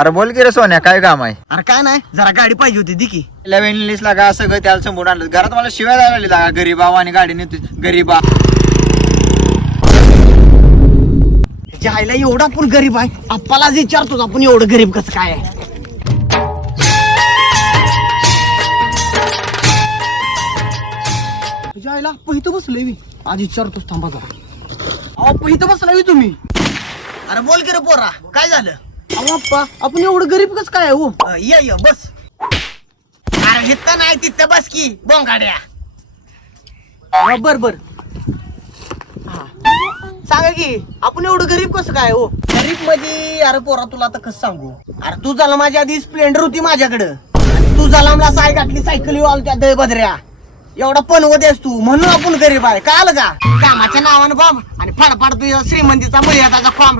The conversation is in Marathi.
अरे बोल की रे सोन्या, काय काम आहे? अरे काय नाही, जरा गाडी पाहिजे होती दिकी. लिस्ट लागा सगळं त्याला समोर आणलं. घरात मला शिवाय द्यायला लागा, गरीबा आणि गाडी नेतो गरीबा. जायला एवढा पण गरीब आहे, आप्पालाच विचारतोच आपण एवढं गरीब कसं काय आहे. जायला आप्पा इथं बसलोय मी, आज विचारतोच थांबा जरा. आप्पा इथं बसलाय तुम्ही? अरे बोल की रे पोरा, काय झालं? अहो आप्पा, आपण एवढं गरीब कसं काय हो? ये बस. अरे हिथं नाही तिथं बस की बोंगाड्या. बर सांगा की आपण एवढं गरीब कसं काय हो? गरीब म्हणजे अरे पोरा तुला आता कसं सांगू. अरे तू झाला माझ्या आधी स्प्लेंडर होती माझ्याकडं, तू झाला मला साय गाठली सायकली वाल त्या दळबद्र्या. एवढा पनवत आहेस तू, म्हणून आपण गरीब आहे. कळालं का? कामाच्या नावानं बॉम्ब आणि फाडफाड तुझ्या श्रीमंतीचा मुलगा फॉर्म.